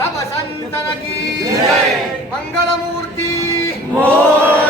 Sabasan Tanagi Jai. Mangalamurti. Murti.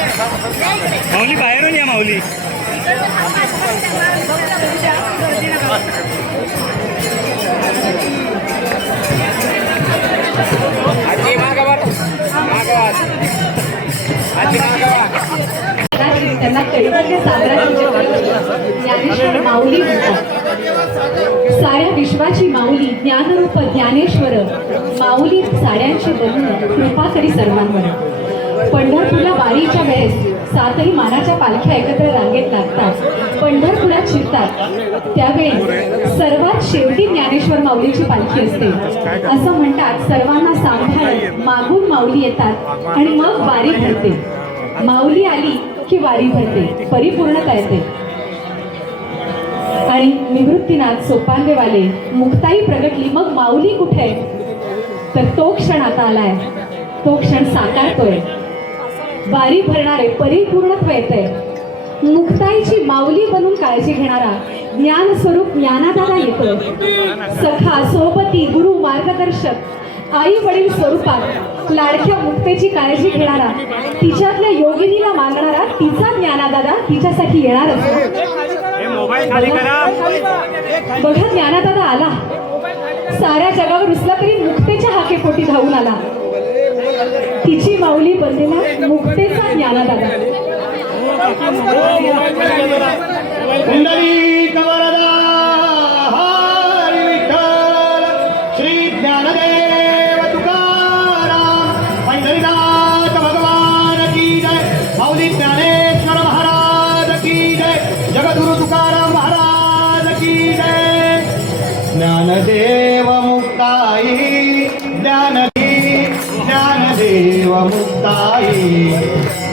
माऊली बाहेरून या माऊली. त्यांना कैवल्य ज्ञानेश्वर माऊली म्हणतात साऱ्या विश्वाची माऊली ज्ञानरूप ज्ञानेश्वर. माऊली साड्यांचे बनून कृपा करी सर्वांवर. पंढरपूरला वारीच्या वेळेस सातही मानाच्या पालख्या एकत्र रांगेत लागतात पंढरपुरात शिरतात. त्यावेळेस सर्वात शेवटी ज्ञानेश्वर माऊलीची पालखी असते. असं म्हणतात सर्वांना सांभाळत मागून माऊली येतात आणि मग वारी भरते. माऊली आली की वारी भरते परिपूर्णता येते आणि निवृत्तीनाथ सोपानदेवाले मुक्ताई प्रगटली मग माऊली कुठे? तर तो क्षण आता आलाय. तो क्षण साकारतोय. वारी भरणारे परिपूर्णत्व येते मुक्ताईची माऊली बनून काळजी घेणारा ज्ञान स्वरूप ज्ञानादादा येतोय सखा सोबती गुरु मार्गदर्शक आई वडील स्वरूपात लाडक्या मुक्तेची काळजी घेणारा तिच्यातल्या योगिनीला मागणारा तिचा ज्ञानादादा तिच्यासाठी करा. बघा ज्ञानादादा आला. साऱ्या जगावर रुसला तरी मुक्तेच्या हाकेपोटी धावून आला. तिची माऊली बनलेला मुक्तीचा ज्ञानादाता मंडळी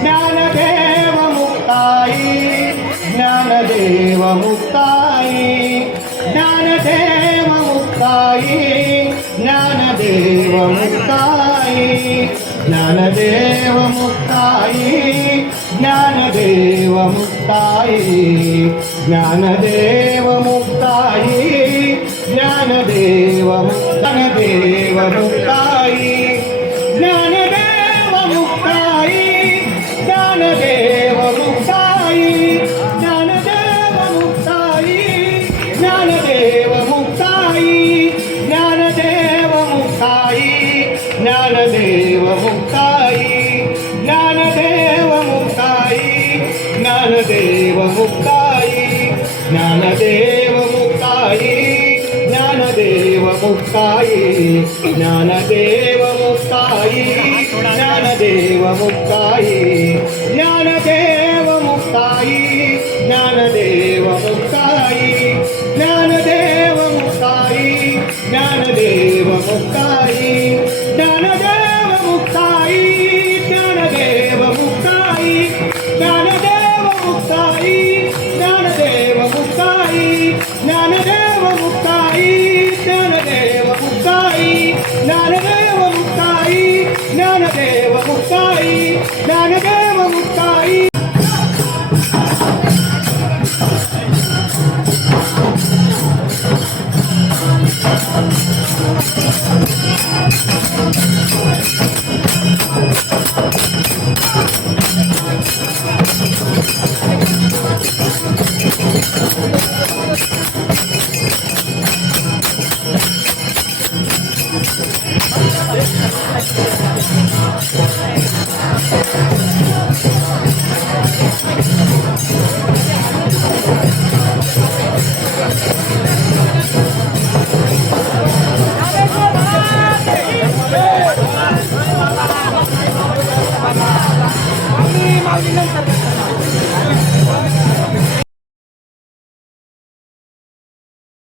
ज्ञानदेव मुक्ताई ज्ञानदेव मुक्ताई ज्ञानदेव मुक्ताई ज्ञानदेव मुक्ताई ज्ञानदेव मुक्ताई ज्ञानदेव मुक्ताई ज्ञानदेव मुक्ताई ज्ञानदेव मुक्ताई ज्ञानदेव ज्ञानदेव मुक्ताई मुक्ताई ज्ञानदेव मुक्ताई ज्ञानदेव मुक्ताई ज्ञानदेव मुक्ताई ज्ञानदेव मुक्ताई ज्ञानदेव मुक्ताई ज्ञानदेव मुक्ताई ज्ञानदेव मुक्ताई ज्ञानदेव मुक्ताई ज्ञानदेव मुक्ताई ज्ञानदेव ज्ञानदेव मुक्ताई ज्ञानदेव मुक्ताई ज्ञानदेव मुक्ताई ज्ञानदेव मुक्ताई ज्ञानदेव मुक्ताई. Gracias.